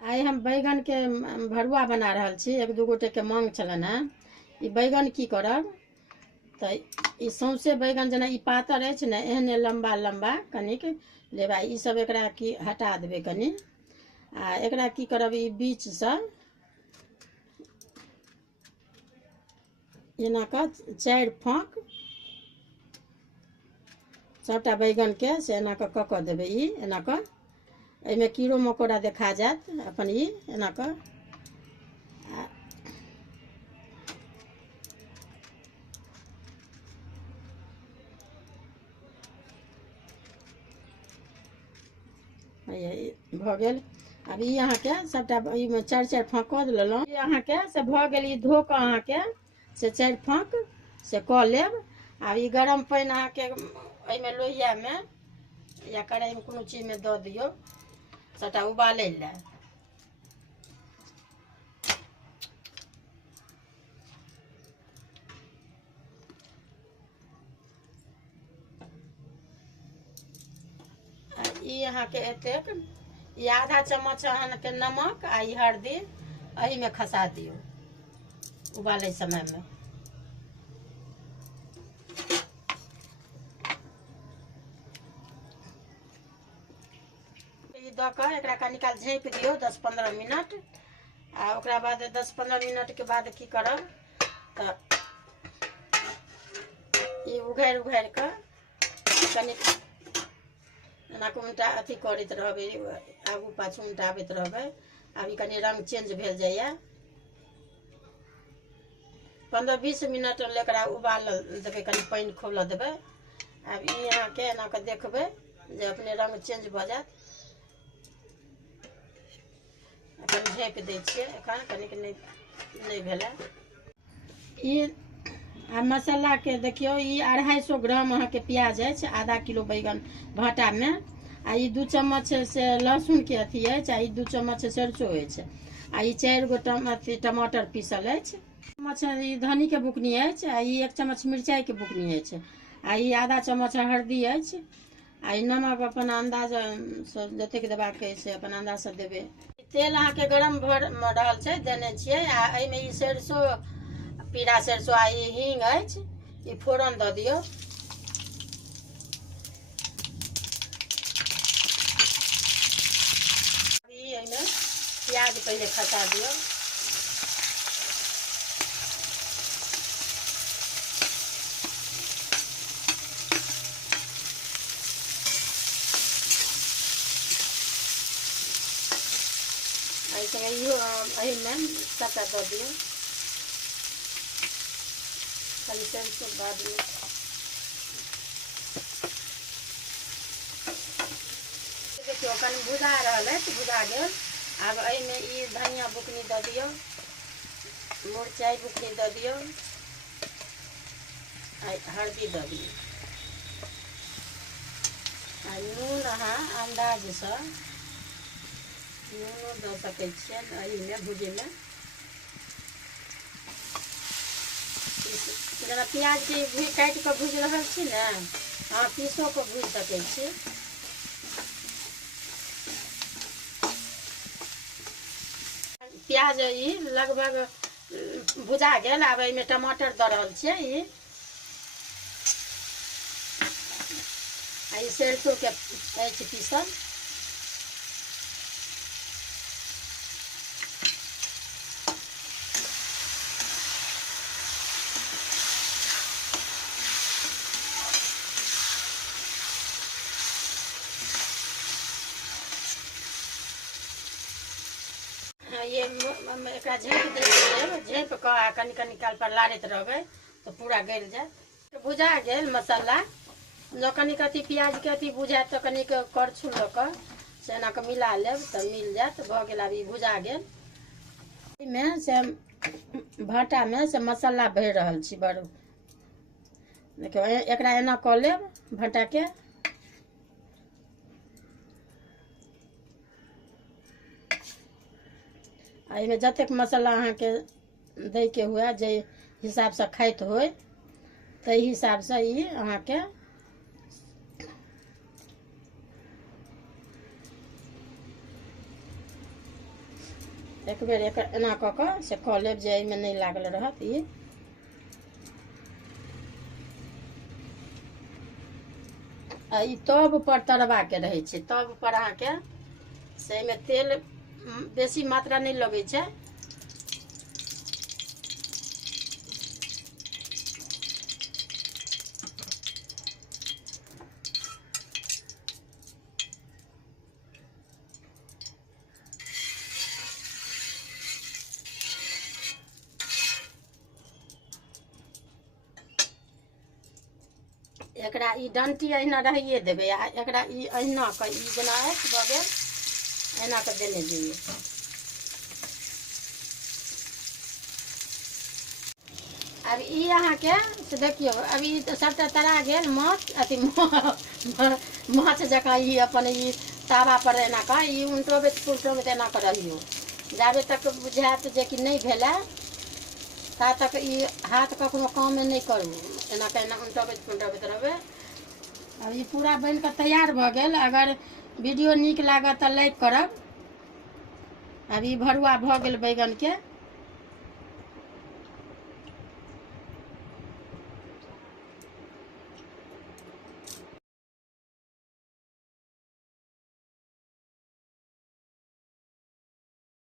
आइ हम बैगन के भरुआ बना रहल छी। एक दू गोटे के मांग छलन हैं। ई बैगन की करब तऽ ई सौंसे बैगन जेना ई पातर अछि ने एहने लम्बा लम्बा कनिक लेबा। ई सब एकरा की हटा देबै कनि। आ एकरा की करब ई बीच से एना कऽ 4 फाँक सबटा बैगन के से एना कऽ देबै। ई एना कऽ एहिमे कीड़ो मकोड़ा देखा जायत अपन। ई एना कऽ भऽ गेल। आब ई अहाँके सबटा एहिमे 4 फाँक कऽ लेलहुँ। ई अहाँके से भऽ गेल। ई धो कऽ अहाँके से 4 फाँक से कऽ लेब। आब ई गरम पानि अहाँके एहिमे लोहियामे या कढ़ाइमे कोनो चीजमे दऽ दियौ सबटा उबालै लए। ई अहाँके एतेक ई आधा चम्मच अहाँके नमक आ ई हल्दी एहिमे खसा दियौ उबालै समयमे। ई दऽ कऽ एकरा कनी काल झाँपि दियौ 10-15 मिनट। आ ओकरा बाद 10-15 मिनटके बाद की करब तऽ ई उघारि कऽ कनि एना कऽ उल्टा अथी करैत रहबै। आगू पाछू उल्टाबैत रहबै। आब ई कनि रंग चेंज भेल जाइए। 15-20 मिनट एकरा उबालऽ देबै। कनि पानि खौलऽ देबै। आब ई अहाँके एना कऽ देखबै जे अपने रंग चेंज भऽ जायत। कनि झाँपि दै छियै एखन कनिक नहि भेलै। ई आ मसाला के देखियो ई 250 ग्राम अहाँके प्याज अछि। आधा किलो बैगन भाटामे। आ ई 2 चम्मच से लहसुन के अथी अछि। आ ई 2 चम्मच सरसों अछि। आ ई 4 गो टमाटर पीसल अछि। चम्मच ई धनी के बुकनी अछि। आ ई 1 चम्मच मिरचाई के बुकनी अछि। आ ई आधा चम्मच हल्दी अछि। आ ई नमक अपन अंदाज से जतेक देबाक अछि से अपन अंदाज से देबै। तेल अहाँके गरम भऽ रहल छै देने छियै। आ एहिमे ई सरसों पीरा सरसों आ ई हींग अछि। ई फोरन दऽ दियौ। ई एहिमे प्याज पहिले खसा दियौ। इहो एहिमे सबटा दऽ दियौ। कनि सरसों बादमे देखियौ कनि भुजा रहल अछि। भुजा गेल। आब एहिमे ई धनिया बुकनी दऽ दियौ। मिरचाई बुकनी दऽ दियौ। आ हल्दी दऽ दियौ। आ नून अहाँ अंदाजसँ नूनो दऽ सकै छियै एहिमे भुजैमे। जेना प्याजके काटि कऽ भूजि रहल छी ने अहाँ पीसो कऽ भूजि सकै छी। प्याज ई लगभग भुजा गेल। आब एहिमे टमाटर दऽ रहल छियै। ई आ ई सरसों के अछि पीसल। ये एकरा झाँपि देबै। झाँपि कऽ आ कनि कनि काल पर लारैत रहबै तऽ पूरा गलि जायत। भुजा गेल मसाला। जँ कनिक अथी प्याजके अथी बुझायत तऽ कनिक करछुल लऽ कऽ से एना कऽ मिला लेब तऽ मिल जायत। भऽ गेल। आब ई भुजा गेल। एहिमे से भाटामे से मसाला भरि रहल छी बड़। देखियौ एकरा एना कऽ लेब भाटाके। आ एहिमे जतेक मसाला अहाँके दैके हुए जे हिसाबसँ खाइत होइ ताहि हिसाबसँ ई अहाँके एक बेर एना कऽ कऽ से कऽ लेब जे एहिमे नहीं लागल रहत। ई तब पर तरवा के रहे छै, तब पर अहाँके से एहिमे तेल बेसी मात्रा नहीं लगे छै। एकरा ई डंटी अहिना रहिए देबै आ एकरा ई अहिना के ई जेना अछि भऽ गेल एना के देने जइए। अब ई अहाँके से देखियो अब ई तऽ सबटा तरा गेल माछ अथी माछ जकाँ ई अपन ई तावा पर एना कऽ ई उल्टोबैत पुलटोबैत एना कऽ रहियो। जाबे तक बुझायत जे कि नहीं भेलै ता तक ई हाथ कखनो काम नहीं करू, एना के एना उल्टोबैत पुलटोबैत रहबै। अब ई पूरा बन कऽ तैयार भऽ गेल। अगर वीडियो नीक लागत तऽ लाइक करब। अब ई भरुआ भऽ गेल बैगन के।